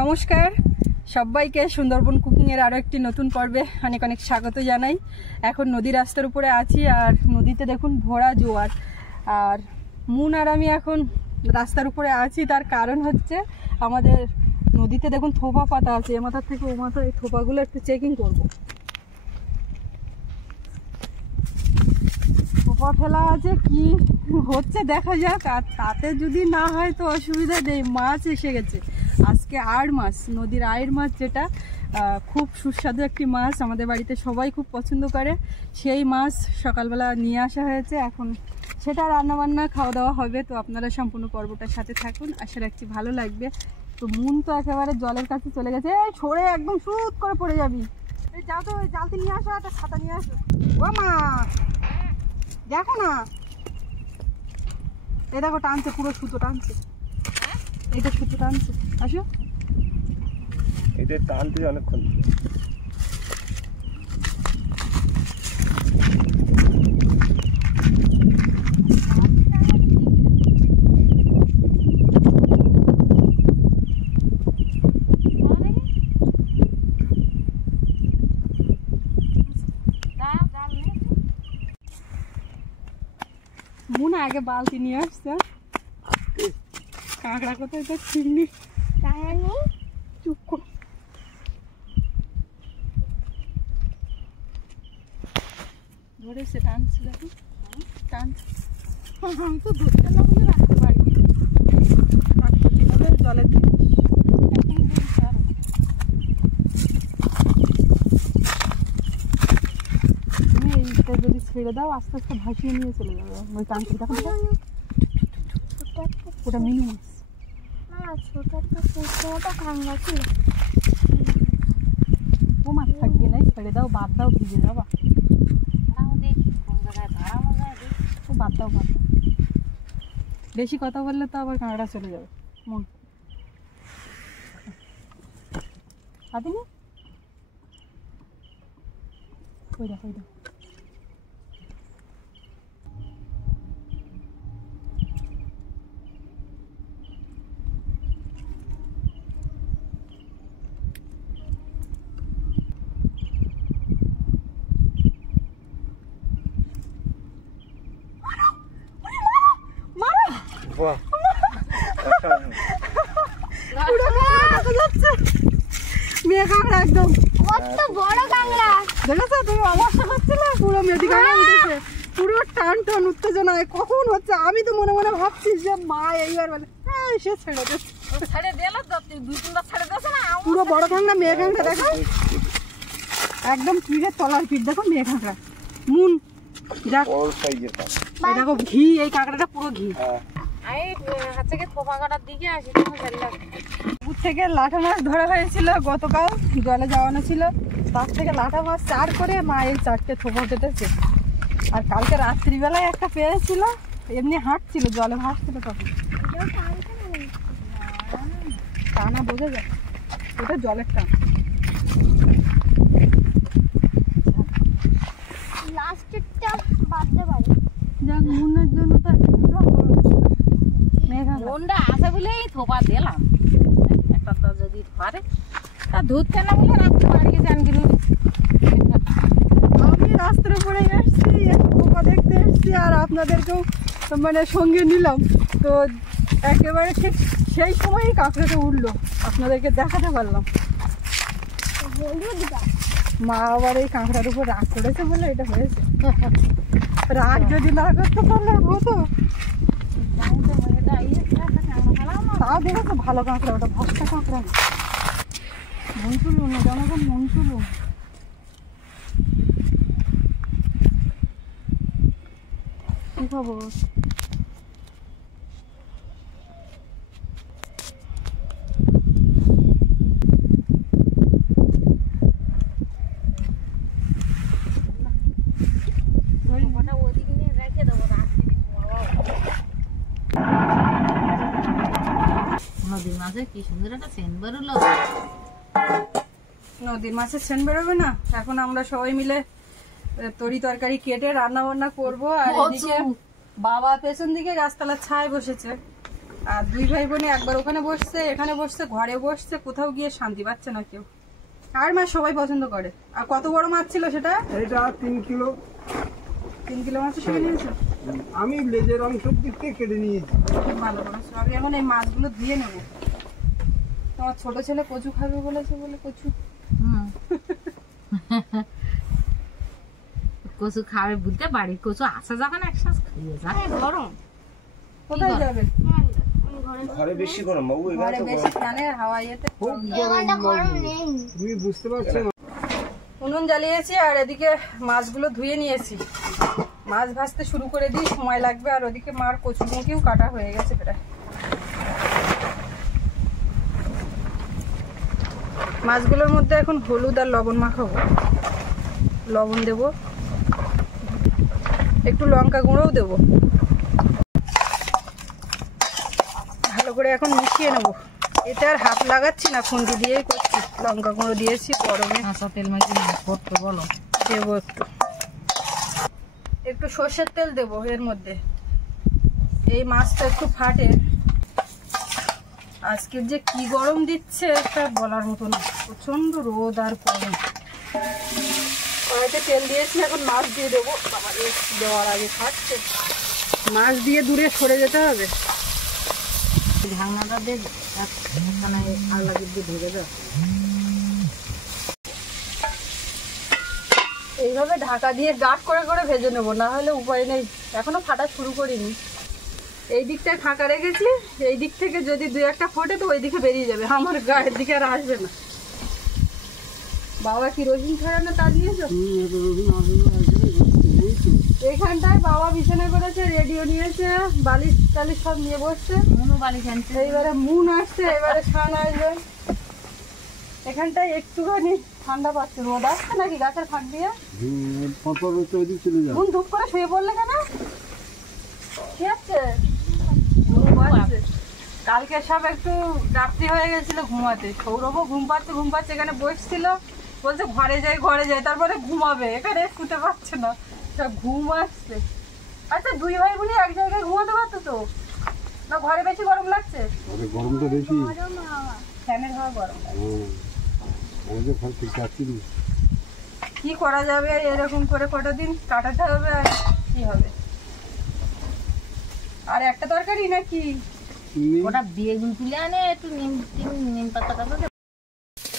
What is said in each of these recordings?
নমস্কার সবাইকে সুন্দরবন কুকিং এর আরো একটি নতুন পর্বে অনেক অনেক স্বাগত জানাই। এখন নদী রাস্তার উপরে আছি আর নদীতে দেখুন ভরা জোয়ার। আর মুন আর আমি এখন রাস্তার উপরে আছি, তার কারণ হচ্ছে আমাদের নদীতে দেখুন থোপা পাতা আছে, এ মাথার থেকে ও মাথা, এই থোপাগুলো একটু চেকিং করব। থোপা ফেলা আছে, কি হচ্ছে দেখা যাক। আর তাতে যদি না হয় তো অসুবিধা নেই, মাছ এসে গেছে আজকে। আড় মাছ, নদীর আড় মাছ, যেটা খুব সুস্বাদু একটি মাছ, আমাদের বাড়িতে সবাই খুব পছন্দ করে। সেই মাছ সকালবেলা নিয়ে আসা হয়েছে, এখন সেটা রান্নাবান্না খাওয়া দাওয়া হবে। তো আপনারা সম্পূর্ণ পর্বটার সাথে থাকুন, আশা রাখছি ভালো লাগবে। তো মুন তো একেবারে জলের কাছে চলে গেছে। এই ছড়ে একদম সুত করে পড়ে যাবি। এই যাও তো, ওই জালতি নিয়ে আসো, একটা ছাতা নিয়ে আসো। ও মা দেখো না, এই দেখো টানছে, পুরো সুতো টানছে, এইটা সুতো টানছে। আসো, এটা টানতে অনেকক্ষণ। মুনা আগে বালতি নিয়ে আসছে। কাঁকড়া কোথায় তো চিংড়ি, চুপ কর। ধরেছে, টানছে, দেখো টানছে। আমি তো ধরতে না বলে রাখতে পারি, জলের দিকে তুমি এইটা যদি ছেড়ে দাও আস্তে আস্তে ভাসিয়ে নিয়ে চলে যাবে। ওই টানছে, দেখো ওটা মিনু মাছ। ও মাছ থাকিয়ে নাই, ছেড়ে দাও, বাদ দাও, ভিজে যাবা। ও বাদ দাও, বাদ দাও, বেশি কথা বললে তো আবার কাঁকড়া চলে যাবে। মন পাতিনি, ওই দেখো, ওই দেখো। মেয়ে কাঁকড়া একদম কত বড় কাঁকড়া দেখেছো তুমি? অবস্থা হচ্ছে না, পুরো মেদি কাঁকড়া উঠেছে, পুরো টান টান উত্তেজনায়। কখন হচ্ছে আমি তো মনে মনে ভাবছি যে মা এইবার বলে হ্যাঁ সে ছেড়ে দে, ছেড়ে দিল দুই তিনবার ছেড়ে দিয়েছে না। পুরো বড় কাঁকড়া, মেয়ে কাঁকড়া দেখো একদম পিঠের তলার পিঠ, দেখো মেয়ে কাঁকড়া। মুন দেখ, দেখো ঘি, এই কাঁকড়াটা পুরো ঘি। পুকুর থেকে লাঠা মাছ ধরা হয়েছিল গতকাল, জলে যাওয়ানো ছিল, তার থেকে লাঠা মাছ চার করে মা এই 4টে থোপা কেটেছে। আর কালকে রাত্রিবেলায় একটা পেয়েছিল, এমনি হাঁটছিল, জলে ভাসছিল, তখন টানা বোঝা যায়, ওটা জলের টান। যাক, মুনের জন্য তো মনটা আছে বলেই থোপা দিলাম, একটা তো যদি ধরে তা ধরতে না বলে রাখতে পারি। জান কিন্তু আমি রাস্তার উপরে এসছি, পোকা দেখতে এসছি, আর আপনাদেরকেও মানে সঙ্গে নিলাম। তো একেবারে ঠিক সেই সময়ই কাঁকড়াটা উঠলো, আপনাদেরকে দেখাতে পারলাম। মা আবার এই কাঁকড়ার উপর রাগ করেছে বলে এটা হয়েছে। রাগ যদি না করতে পারলে হতো। তাও দেখেছো ভালো কাঁকড়া, ওটা ভস্তা কাঁকড়া না, মন তুলুন, জনগণ মন তুলুন। কি খবর? নদীর মাঝে কি সুন্দর একটা সেন্ট বেরোলো। নদীর মাছের সেন্ট বেরোবে না? এখন আমরা সবাই মিলে তরি তরকারি কেটে রান্না বান্না করবো। আর এদিকে বাবা পেছন দিকে গাছতলার ছায় বসেছে। আর দুই ভাই বোনে একবার ওখানে বসছে, এখানে বসছে, ঘরে বসছে, কোথাও গিয়ে শান্তি পাচ্ছে না কেউ। আর মাছ সবাই পছন্দ করে। আর কত বড় মাছ ছিল সেটা? এটা 3 কিলো। 3 কিলো মাছ সবাই নিয়েছো? আমি লেজের অংশ দিকে কেটে নিয়েছি। ভালো করেছো। আমি এখন এই মাছগুলো দিয়ে নেবো। তোমার ছোট ছেলে কচু খাবে বলেছে বলে কচু। কচু খাবে বলতে বাড়ির কচু আসা যাবে না, একসাথে খাইয়ে যায়। গরম কোথায় যাবে? ঘরে বেশি গরম বাবু, ঘরে বেশি ফ্যানের হাওয়া ইয়েতে তুমি বুঝতে পারছো না। উনুন জ্বালিয়েছি আর এদিকে মাছগুলো ধুয়ে নিয়েছি। মাছ ভাজতে শুরু করে দিই, সময় লাগবে। আর ওদিকে মার কচুমুখিও কাটা হয়ে গেছে প্রায়। মাছগুলোর মধ্যে এখন হলুদ আর লবণ মাখাবো। লবণ দেব, একটু লঙ্কা গুঁড়োও দেব। ভালো করে এখন মিশিয়ে নেবো। এটা আর হাত লাগাচ্ছি না, খুন্তি দিয়েই করছি। লঙ্কা গুঁড়ো দিয়েছি, গরমে কাঁচা তেল মাখিয়ে করতে বলো। দেবো একটু সর্ষের তেল দেবো এর মধ্যে। এই মাছটা একটু ফাটে। আজকে যে কি গরম দিচ্ছে এটা বলার মতো না, প্রচন্ড রোদ আর গরম। কড়াইতে তেল দিয়েছি, এখন মাছ দিয়ে দেবো। দেওয়ার আগে ফাটছে। মাছ দিয়ে দূরে সরে যেতে হবে। ঢাকনাটা দেবে, এখানে আগ লাগিয়ে দিয়ে ঢেকে দাও। এইভাবে ঢাকা দিয়ে গাঢ় করে করে ভেজে নেবো, না হলে উপায় নেই। এখনো ফাটা শুরু করিনি। এই দিকটায় ফাঁকা রেখেছি, এই দিক থেকে যদি 2-1টা ফোটে তো ওই দিকে বেরিয়ে যাবে, আমার গায়ের দিকে আর আসবে না। বাবা কি রসুন ছাড়ানো তা দিয়েছো? এইখানটায় বাবা বিছানা করেছে, রেডিও নিয়েছে, বালিশ টালিশ সব নিয়ে বসছে। মুনু বালিশ আনছে। এইবারে মুন আসছে, এবারে শান আসবে। এখানটায় একটুখানি ঠান্ডা পাচ্ছে। রোদ আসছে নাকি গাছের ফাঁক দিয়ে? মুন ধূপ করে শুয়ে পড়লে কেন? কি আছে? কালকে সব একটু রাত্রি হয়ে গেছিল ঘুমাতে। সৌরভও ঘুম পাচ্ছে এখানে বসছিল, বলছে ঘরে যাই, তারপরে ঘুমাবে। এখানে শুতে পারছে না, সব ঘুম আসছে। আচ্ছা দুই ভাই বোনই এক জায়গায় ঘুমাতে পারতো তো না? ঘরে বেশি গরম লাগছে? গরমটা বেশি, ফ্যানের হাওয়া গরম। কি করা যাবে, এরকম করে কটা দিন কাটাতে হবে। আর কি হবে? আর একটা তরকারি নাকি? ওটা বেগুন তুলে আনে, একটু নিম পাতাটা দেবে।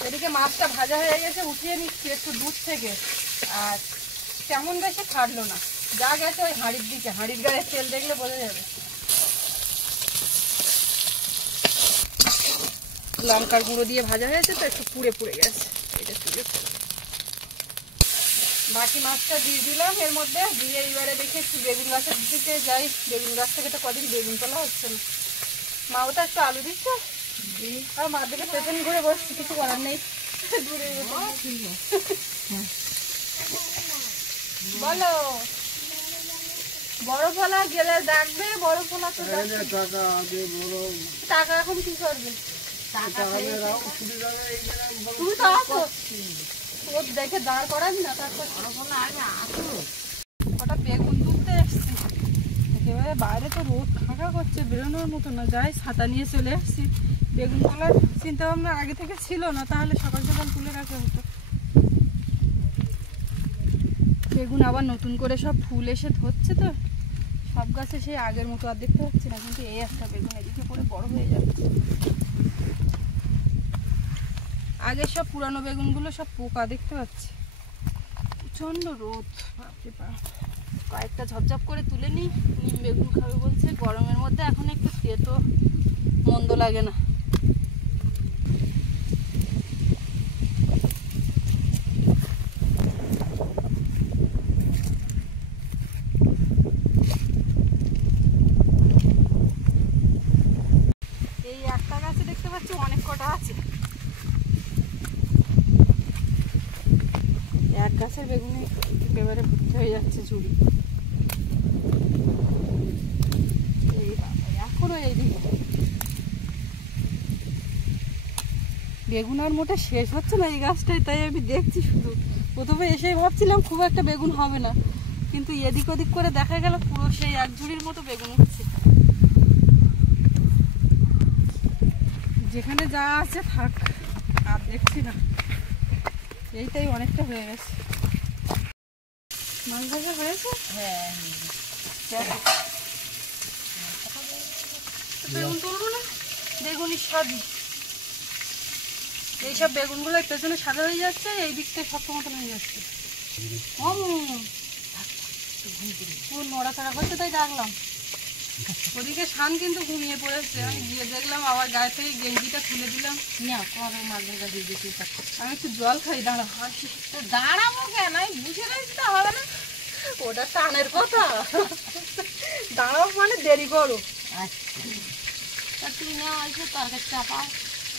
এদিকে মাছটা ভাজা হয়ে গেছে, উঠিয়ে নিচ্ছি একটু দুধ থেকে। আর তেমন বেশি ছাড়লো না, যা গেছে ওই হাঁড়ির দিকে। হাঁড়ির গায়ে তেল দেখলে বোঝা যাবে। লঙ্কার গুঁড়ো দিয়ে ভাজা হয়েছে তো একটু পুড়ে গেছে, এটা তুলে বাকি মাছটা দিয়ে দিলাম এর মধ্যে। দিয়ে এবারে দেখে একটু বেগুন গাছের দিকে যাই। বেগুন গাছ থেকে তো কদিন বেগুন তোলা হচ্ছে না। মাও তো একটু আলু দিচ্ছে, আর মার দিকে পেছন ঘুরে বসছি, কিছু করার নেই। বলো, বড় ফলা গেলে ডাকবে, বড় ফলা তো টাকা এখন কি করবে? তুমি তো আসো, ওর দেখে দাঁড় করাবি না, তারপর ওটা বেগুন তুলতে এসছি। একেবারে বাইরে তো রোদ খাঁকা করছে, বেরোনোর মতো না। যাই ছাতা নিয়ে চলে এসছি। বেগুন তোলার চিন্তা ভাবনা আগে থেকে ছিল না, তাহলে সকাল সকাল তুলে রাখা হতো। বেগুন আবার নতুন করে সব ফুল এসে ধরছে তো, সব গাছে সেই আগের মতো আর দেখতে পাচ্ছি না। কিন্তু এই একটা বেগুন এদিকে পরে বড় হয়ে যাচ্ছে। আগের সব পুরানো বেগুনগুলো সব পোকা দেখতে পাচ্ছি। প্রচন্ড রোদ, বাপরে বাপ। কয়েকটা ঝপঝপ করে তুলে নিই। নিম বেগুন খাবে বলছে গরমের মধ্যে, এখন একটু তেতো মন্দ লাগে না। এই একটা গাছে দেখতে পাচ্ছি অনেক কটা আছে। এক গাছের বেগুনে একেবারে ভর্তি হয়ে যাচ্ছে ঝুড়ি। এখনো এইদিকে বেগুন আর মোটে শেষ হচ্ছে না এই গাছটায়, তাই আমি দেখছি শুধু। প্রথমে এসেই ভাবছিলাম খুব একটা বেগুন হবে না, কিন্তু এদিক ওদিক করে দেখা গেল পুরো সেই এক ঝুড়ির মতো বেগুন উঠছে। যেখানে যা আছে থাক, আর দেখছি না, এইটাই অনেকটা হয়ে গেছে। মাছ ভাজা হয়েছে। হ্যাঁ বেগুন তুলবো না, বেগুনই স্বাদই। এইসব বেগুনগুলো পেছনে সাদা হয়ে যাচ্ছে, এই দিকটা শক্ত মতন হয়ে যাচ্ছে। নড়াচড়া করছে তাই ডাকলাম। ওদিকে শান কিন্তু ঘুমিয়ে পড়েছে, আমি গিয়ে দেখলাম আবার গায়ে থেকে গেঞ্জিটা খুলে দিলাম। না কবে মাছ ভাজা দিয়ে দিচ্ছি। আমি একটু জল খাই, দাঁড়া। তো দাঁড়াবো কেন, আমি বুঝে রয়েছি তো হবে না। ওটা টানের কথা, দাঁড়াও মানে দেরি করো। আচ্ছা তা তুই না আসবে তরকারি চাপা,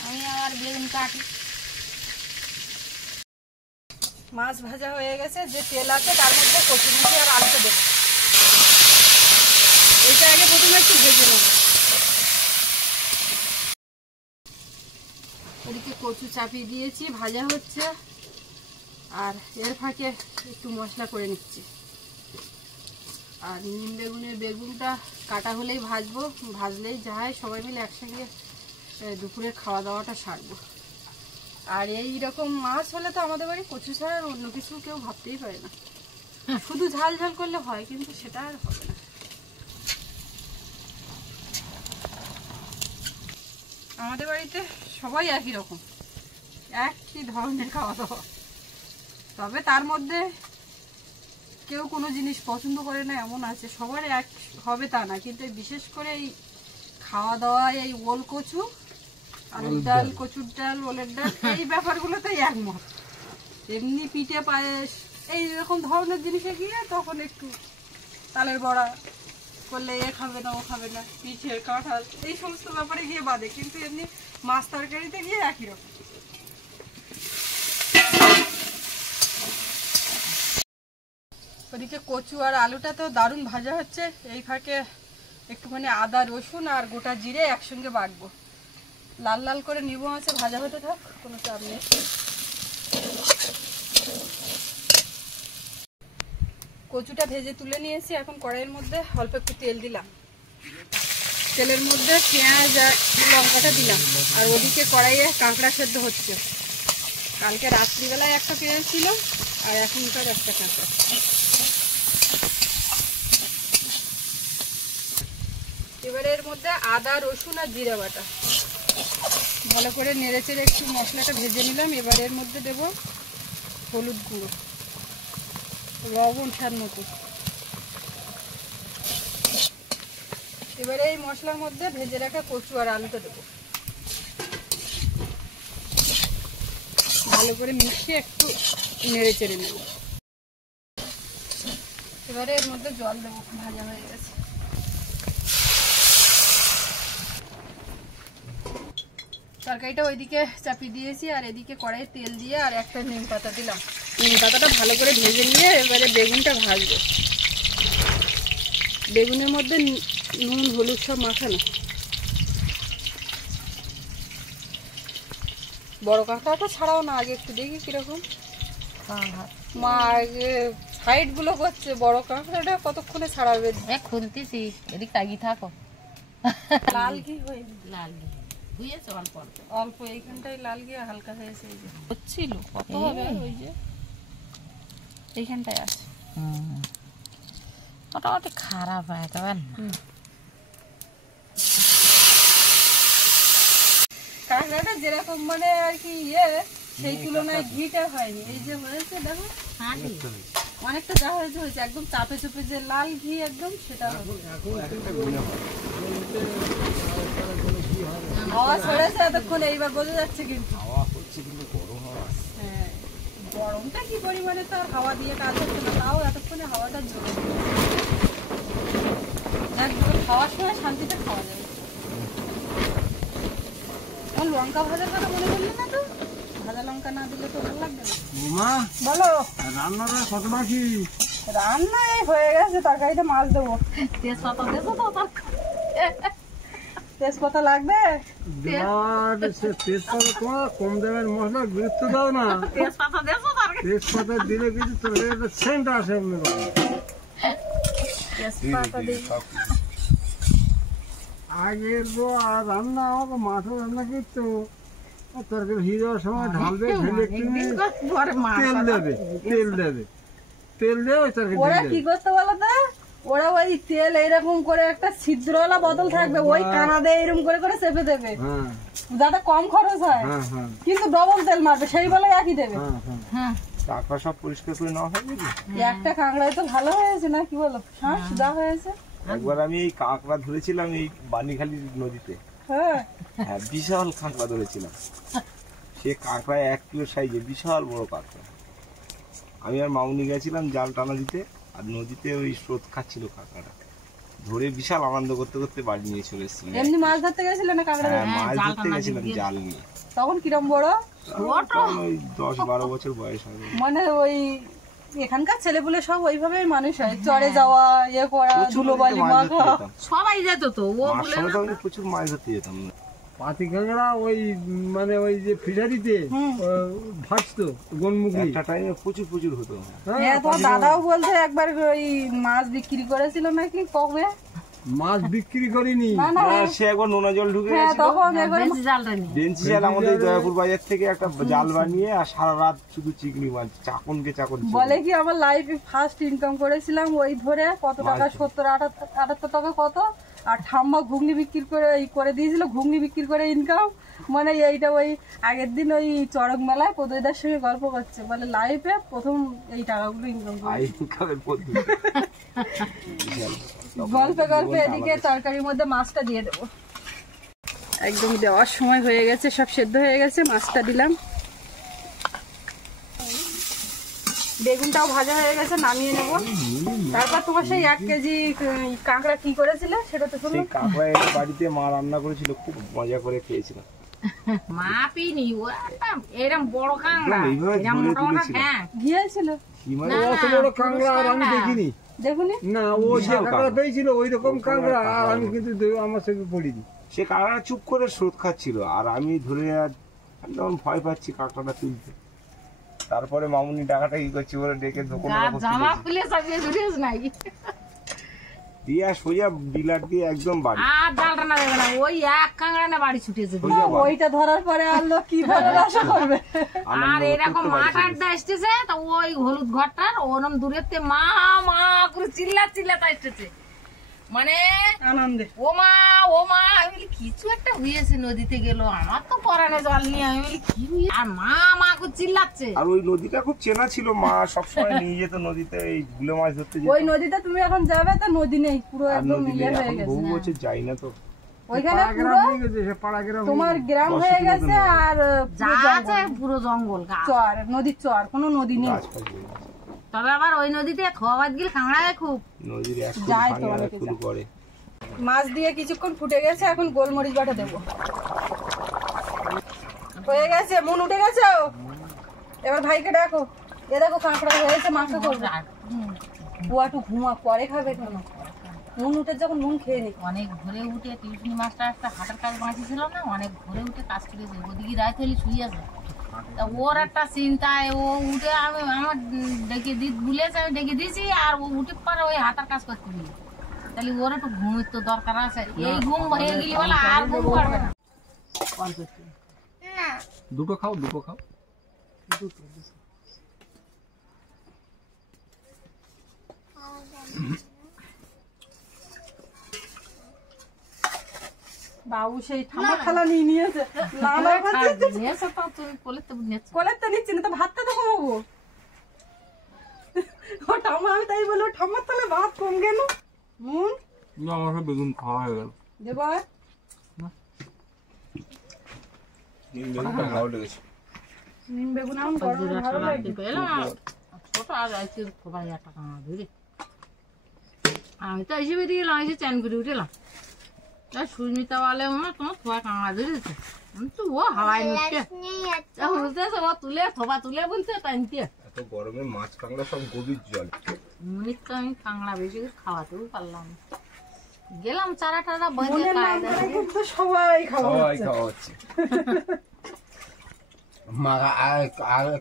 আমি আবার বেগুন কাটি। মাছ ভাজা হয়ে গেছে, যে তেল আছে তার মধ্যে কচুরমুখী আর আলুটা দেবো। এইটা আগে প্রথমে একটু ভেজে নেব। ওদিকে কচু চাপিয়ে দিয়েছি, ভাজা হচ্ছে, আর এর ফাঁকে একটু মশলা করে নিচ্ছি। আর নিম বেগুনের বেগুনটা কাটা হলেই ভাজবো, ভাজলেই যা হয় সবাই মিলে একসঙ্গে দুপুরের খাওয়া দাওয়াটা সারবো। আর এই রকম মাছ হলে তো আমাদের বাড়ি কচু ছাড়া আর অন্য কিছু কেউ ভাবতেই পারে না। শুধু ঝাল ঝাল করলে হয়, কিন্তু সেটা আর হবে না। আমাদের বাড়িতে সবাই একই রকম, একই ধরনের খাওয়া দাওয়া। তবে তার মধ্যে কেউ কোনো জিনিস পছন্দ করে না এমন আছে, সবার এক হবে তা না, কিন্তু বিশেষ করে এই খাওয়া দাওয়ায় এই ওল কচু, আলুর ডাল, কচুর ডাল, ওলের ডাল, এই ব্যাপারগুলোতেই একমত। এমনি পিঠে পায়েস এই রকম ধরনের জিনিসে গিয়ে তখন একটু তালের বড়া করলে এ খাবে না ও খাবে না, পিঠে কাঁঠাল এই সমস্ত ব্যাপারে গিয়ে বাদে, কিন্তু এমনি মাছ তরকারিতে গিয়ে একই রকম। ওদিকে কচু আর আলুটা তো দারুণ ভাজা হচ্ছে, এই ফাঁকে একটুখানি আদা রসুন আর গোটা জিরে একসঙ্গে বাটবো। লাল লাল করে নিব আছে, ভাজা হতে থাক, কোনো চাপ নেই। কচুটা ভেজে তুলে নিয়েছি, এখন কড়াইয়ের মধ্যে অল্প একটু তেল দিলাম, তেলের মধ্যে পেঁয়াজ আর লঙ্কাটা দিলাম। আর ওদিকে কড়াইয়ে কাঁকড়া সেদ্ধ হচ্ছে। কালকে রাত্রিবেলায় একটা পেঁয়াজ ছিল, আর এখনকার একটা কাঁকড়া। এবারে এর মধ্যে আদা রসুন আর জিরা বাটা ভালো করে নেড়ে চেড়ে একটু মশলাটা ভেজে নিলাম। এবার এর মধ্যে দেব হলুদ গুঁড়ো, লবণ স্বাদ মতো। এবারে এই মশলার মধ্যে ভেজে রাখা কচু আর আলুটা দেবো, ভালো করে মিশিয়ে একটু নেড়ে চেড়ে নেব। এবারে এর মধ্যে জল দেবো, ভাজা হয়ে গেছে। তরকারিটা ওইদিকে চাপিয়ে দিয়েছি, আর এদিকে কড়াইয়ে তেল দিয়ে আর একটা নিম পাতা দিলাম। নিম পাতাটা ভালো করে ভেজে নিয়ে এবারে বেগুনটা ভাজবো। বেগুনের মধ্যে নুন হলুদ সব মাখানো। বড় কাঁকড়াটা ছাড়াও না, আগে একটু দেখি কিরকম। মা আগে সাইড গুলো করছে, বড় কাঁকড়াটা কতক্ষণে ছাড়াবে। খুলতেছি, এদিক তাগিয়ে থাকো। লাল ঘি হয়ে লাল ঘি হয়েছে অল্প অল্প, অল্প এইখানটায় লাল ঘি হালকা হয়েছে। এই যে হচ্ছিল কত হবে, ওই যে এইখানটায় আছে। মোটামুটি খারাপ হয় তবে না। কাঁকড়াটা যেরকম মানে আর কি সেই তুলনায় ঘিটা হয়নি। এই যে হয়েছে দেখো, অনেকটা যা হয়েছে হয়েছে, একদম চাপে চুপে যে লাল ঘি একদম সেটা হাওয়া ছড়েছে এতক্ষণ, এইবার বোঝা যাচ্ছে। কিন্তু হ্যাঁ, গরমটা কি পরিমাণে, তার হাওয়া দিয়ে কাজ হচ্ছে না, তাও এতক্ষণে হাওয়াটা ঝরে খাওয়ার সময় শান্তিতে খাওয়া যায়। আমার লঙ্কা ভাজার কথা মনে করলি না তো? ভাজা লঙ্কা না দিলে তো ভালো লাগবে না। বলো রান্নাটা কত বাকি? রান্না এই হয়ে গেছে, তরকারিতে মাছ দেবো। তেজপাতা দেবো তো, তেজপাতা লাগবে। তেজপাতা তোমার কম দামের মশলা গুরুত্ব দাও না। তেজপাতা দেবো, তেজপাতা দিলে কিন্তু তরকারিটা সেন্ট আসে। তেজপাতা দিই, আগের তো আর রান্না আমাকে মাথা রান্না করতো তরকারি হয়ে যাওয়ার সময় ঢালবে, ঢেলে একটু তেল দেবে ওই তরকারি ওরা কি করতে বলো তো, ওরা ওই তেল এইরকম করে একটা ছিদ্রওয়ালা বোতল থাকবে, ওই কানা দিয়ে এরকম করে করে চেপে দেবে যাতে কম খরচ হয়, কিন্তু ডবল তেল মারবে, সেই বলে একই দেবে। হ্যাঁ, কাঁকড়া সব পরিষ্কার করে নেওয়া হয় নাকি? একটা কাঁকড়ায় তো ভালো হয়েছে না, কি বলো? হ্যাঁ, সুদা হয়েছে। একবার আমি এই কাঁকড়া ধরেছিলাম এই বানিখালি নদীতে। হ্যাঁ, বিশাল কাঁকড়া ধরেছিলাম। সে কাঁকড়া 1 কিলো সাইজে, বিশাল বড় কাঁকড়া। আমি আর মামুনি গেছিলাম জাল টানা দিতে, আর নদীতে ওই স্রোত খাচ্ছিল কাঁকড়াটা, ধরে বিশাল আনন্দ করতে করতে বাড়ি নিয়ে চলে এসেছিলাম। এমনি মাছ ধরতে গেছিলে না কাঁকড়া? মাছ ধরতে গেছিলাম জাল নিয়ে। তখন কিরম বড়? ওই 10-12 বছর বয়স হবে। মানে ওই এখানকার ছেলেপুলে সব ওইভাবেই মানুষ হয়, চরে যাওয়া, ইয়ে করা, ধুলোবালি মাখা, সবাই যেত তো। ও প্রচুর মাছ ধরতে যেতাম। পাতি কাঁকড়া ওই মানে ওই যে ফিশারিতে ভাসতো গনমুখী, একটা টাইমে প্রচুর হতো। হ্যাঁ, তোমার দাদাও বলছে একবার ওই মাছ বিক্রি করেছিল নাকি কবে? মাছ বিক্রি করিনি, সে একবার নোনা জল ঢুকে গেছিল, বেঞ্চি জাল আমাদের জয়পুর বাজার থেকে একটা জাল বানিয়ে, আর সারা রাত শুধু চিংড়ি মাছ, চাকনকে চাকন। বলে কি আমার লাইফে ফার্স্ট ইনকাম করেছিলাম ওই ধরে, কত টাকা, 70-78 টাকা কত, আর ঠাম্মা ঘুগনি বিক্রি করে দিয়েছিল, ঘুগনি বিক্রি করে ইনকাম। মানে এইটা ওই আগের দিন ওই চড়ক মেলায় পদইদার সঙ্গে গল্প করছে, বলে লাইফে প্রথম এই টাকাগুলো ইনকাম করে। গল্পে এদিকে তরকারির মধ্যে মাছটা দিয়ে দেবো। একদম দেওয়ার সময় হয়ে গেছে, সব সেদ্ধ হয়ে গেছে, মাছটা দিলাম। বেগুনটাও ভাজা হয়ে গেছে, নামিয়ে নেব। তারপর তোমার সেই 1 কেজি কাঁকড়া কি করেছিল সেটা তো শুনো। কাঁকড়া বাড়িতে মা রান্না করেছিল, খুব মজা করে খেয়েছিলাম। মা পিনি এরকম বড় কাঁকড়া গিয়েছিল, অত বড় কাঁকড়া আর আমি দেখিনি। দেখুনি না, ও যে কাঁকড়া পেয়েছিল ওই রকম কাঁকড়া, আর আমি কিন্তু আমার সঙ্গে পড়িনি। সে কাঁকড়া চুপ করে স্রোত খাচ্ছিল, আর আমি ধরে একদম ভয় পাচ্ছি কাঁকড়াটা তুলতে। তারপরে মামুনি ডাকাটা কি করছি বলে ডেকে জামা খুলে চাপিয়ে জুড়িয়েছ নাই দিয়া সোজা বিলাট দিয়ে একদম বাড়ি। আর জালটা না দেবে না, ওই এক কাঁকড়া না বাড়ি ছুটেছে। ওইটা ধরার পরে আর লোক কি ভালো আশা করবে। আর এরকম মাঠ আড্ডা আসতেছে, তা ওই হলুদ ঘরটার ওরম দূরেতে মা মা করে চিল্লাতে আসতেছে, মানে আনন্দে ও মা আমি বলি কিছু একটা হয়েছে, নদীতে গেল, আমার তো পরানে জল নিয়ে, আমি বলি কি হয়েছে, আর মা করে চিল্লাচ্ছে। আর ওই নদীটা খুব চেনা ছিল, মা সবসময় নিয়ে যেত নদীতে এই গুলো মাছ ধরতে যেত। ওই নদীতে তুমি এখন যাবে তো নদী নেই, পুরো একদম ইয়ে হয়ে গেছে। বহু বছর যাই না তো ওইখানে তোমার গ্রাম হয়ে গেছে, আর যা আছে পুরো জঙ্গল, চর, নদীর চর, কোনো নদী নেই। তবে আবার ওই নদীতে খাওয়াবাদ গিয়ে কাঁকড়ায় খুব নদীর যায় তো অনেকে করে। মাছ দিয়ে কিছুক্ষণ ফুটে গেছে, এখন গোলমরিচ বাটা দেবো। হয়ে গেছে, মন উঠে গেছে। এবার ভাইকে ডাকো, এ দেখো কাঁকড়া হয়েছে, মাংস করবে। ও একটু ঘুমা, পরে খাবে কেন, নুন উঠে যখন নুন খেয়ে নি। অনেক ভোরে উঠে টিউশনি মাস্টার একটা হাটের কাজ বাঁচিয়েছিল না, অনেক ভোরে উঠে কাজ করেছে, ওদিকে রাত হলে শুয়ে আছে। তা ওর একটা চিন্তায় ও উঠে, আমি আমার ডেকে ভুলেছে, আমি ডেকে দিয়েছি, আর ও উঠে পরে ওই হাতের কাজ করতে দিই। তাহলে ওর একটু ঘুমের তো দরকার আছে, এই ঘুম হয়ে গেলে বলে আর ঘুম পারবে না। দুটো খাও বাবু সেই ঠান্ডা থালা নিয়ে নিয়েছে, কলের তো নিচ্ছি না, তো ভাতটা তো কমাবো। ও ঠাম্মা, আমি তাই বলবো ঠাম্মার তাহলে ভাত কম কেন? আমার বেগুন খাওয়া হয়ে গেল। দেবার ভালো লেগেছে, নিম বেগুন এখন ভালো লাগে। ছোট আর আছে সবাই একটা কাঁকড়া ধরে, আমি তো এসে বেরিয়ে গেলাম, এসে চ্যান করে উঠেলাম। সুস্মিতা বলে তোমার থোয়া কাঁকড়া ধরেছে, তো ও হাওয়ায় নিচ্ছে, বলতেছে ও তুলে থোপা তুলে বলতে টানতে। এত গরমে মাছ কাঁকড়া সব গভীর জল। মিনিট তো আমি কাঁকড়া বেশি খাওয়াতেও পারলাম, গেলাম চারা টারা বন্ধ। সবাই খাওয়া হচ্ছে।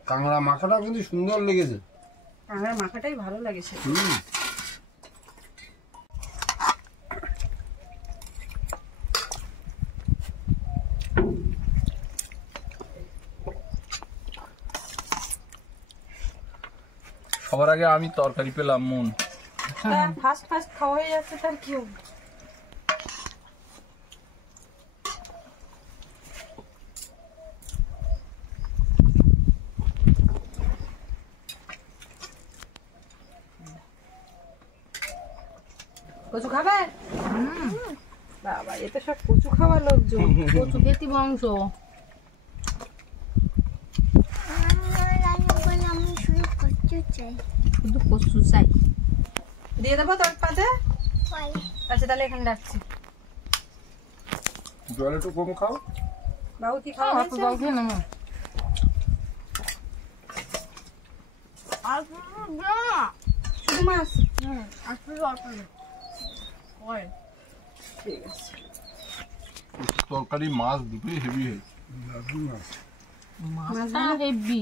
কাঁকড়া মাখাটা কিন্তু সুন্দর লেগেছে, কাঁকড়া মাখাটাই ভালো লাগেছে। খাবার আগে আমি তরকারি পেলাম মন। ফার্স্ট খাওয়া হয়ে যাচ্ছে তার কি হবে? কচু খাবে? বাবা এতে সব কচু খাওয়া লোকজন। কচু খেতি বংশ। আমি শুধু কচু চাই। শুধু কচু চাই। দিয়ে দেবো তোর পাতে? আচ্ছা তাহলে এখানে রাখছি। জল একটু কম খাও। বাবু কি খাওয়া অল্প জল খেয়ে নেবো। শুধু মাছ? ঠিক আছে। তরকারি মাছ দুটোই হেভি হয়েছে। মাছটা হেভি।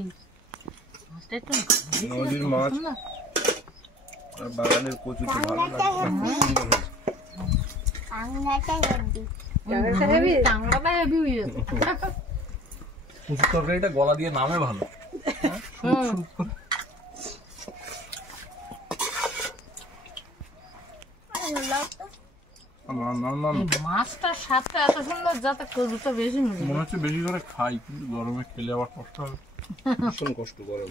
মাছটা একটু নদীর মাছ আর বাগানের কচু তো ভালো লাগে। টাংলাটা হেভি। টাংরাটা হেভি? টাংরাটা হেভি হয়ে যাবে। কচুর তরকারিটা গলা দিয়ে নামে ভালো। মাছটার স্বাদটা এত সুন্দর যাতে কচুটা বেশি মিলে। মনে হচ্ছে বেশি করে খাই, কিন্তু গরমে খেলে আবার কষ্ট হবে। ভীষণ কষ্ট গরম।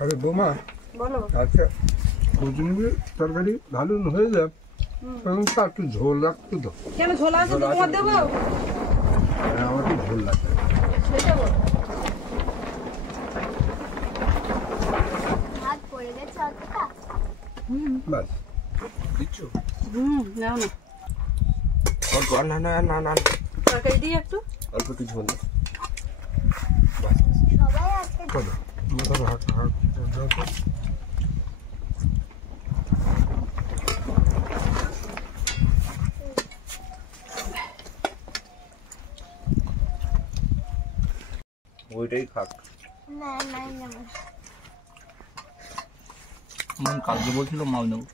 আরে বোমা, বলো। আচ্ছা কচুর তরকারি ভালো হয়ে যাক, তখন তো একটু ঝোল রাখতো তো। কেন ঝোলা আছে তো তোমার দেবো? আমার একটু ঝোল লাগবে। সেটা বলো। ভাত পড়ে গেছে অতটা। বাস দিচ্ছ নাও না। অল্প না না না না তরকারি দিই একটু। অল্প একটু ঝোল দাও। সবাই আজকে চলো মাথার হাট হাট দাও তো। ওইটাই খাক। না না না মন কালকে বলছিল মাছ নেবো,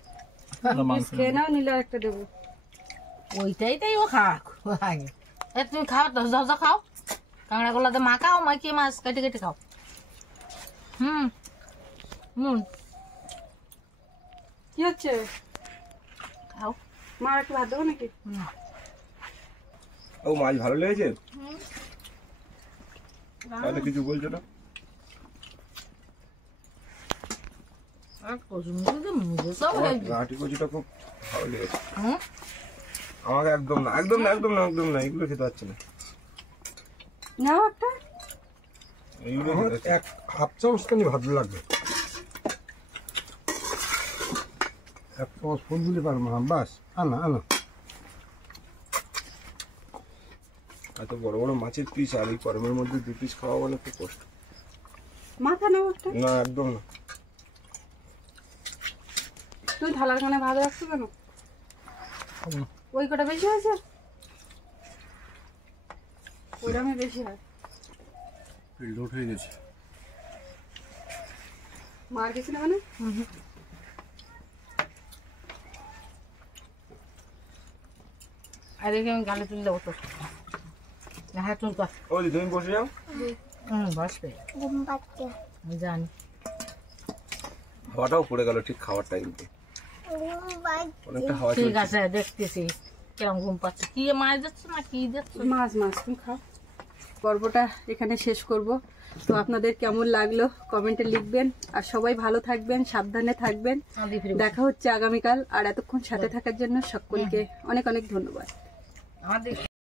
না মাংস খেয়ে নেবো। নাও, নিলে একটা দেবো। ওইটাই ও খাক আগে। তুমি খাও, 10 খাও। কাঁকড়া গোলাতে মাখাও, মাখিয়ে মাছ কেটে কেটে খাও। কি হচ্ছে? খাও। মা একটু ভাত দেবো নাকি? ও মাছ ভালো লেগেছে? তাহলে কিছু বলছো না? আর কচু মুখে মুখে সব আমার হেভি। ঘাটি কচুটা খুব ভালো লেগেছে। হুম? আমাকে একদম না একদম না একদম না একদম না, এগুলো খেতে পারছি না। নাও একটা। এগুলো আমার খেতে পারছি না। এক হাফ চামচ খানি ভালো লাগবে। এক চামচ ফুল দিলে পারবো না, বাস আনা আনা। এত বড় বড় মাছের পিস আর এই গরমের মধ্যে 2 পিস খাওয়া মানে খুব কষ্ট। মাথা নাও একটা। না একদম না। তুই থালার খানে ভাত রাখছো কেন? ওই কটা বেশি হয়েছে? ওইরকমই বেশি হয়। লোড হয়ে গেছে। মার গেছি না মানে? আর দেখে আমি গালে তুলে দেবো তোর। হ্যাঁ তুমি কর। ও দিদি তুমি বসে যাও। বসবে। ঘুম পাচ্ছে। আমি জানি। হাওয়াটাও পড়ে গেল ঠিক খাওয়ার টাইমতে, ঘুম পাচ্ছে। অনেকটা হাওয়া ঠিক চলছে। আছে, দেখতেছি কিরম ঘুম পাচ্ছে। কি মাছ যাচ্ছে না কি যাচ্ছে? মাছ তুমি খাও। পর্বটা এখানে শেষ করব। তো আপনাদের কেমন লাগলো কমেন্টে লিখবেন। আর সবাই ভালো থাকবেন, সাবধানে থাকবেন। দেখা হচ্ছে আগামীকাল। আর এতক্ষণ সাথে থাকার জন্য সকলকে অনেক অনেক ধন্যবাদ। আমাদের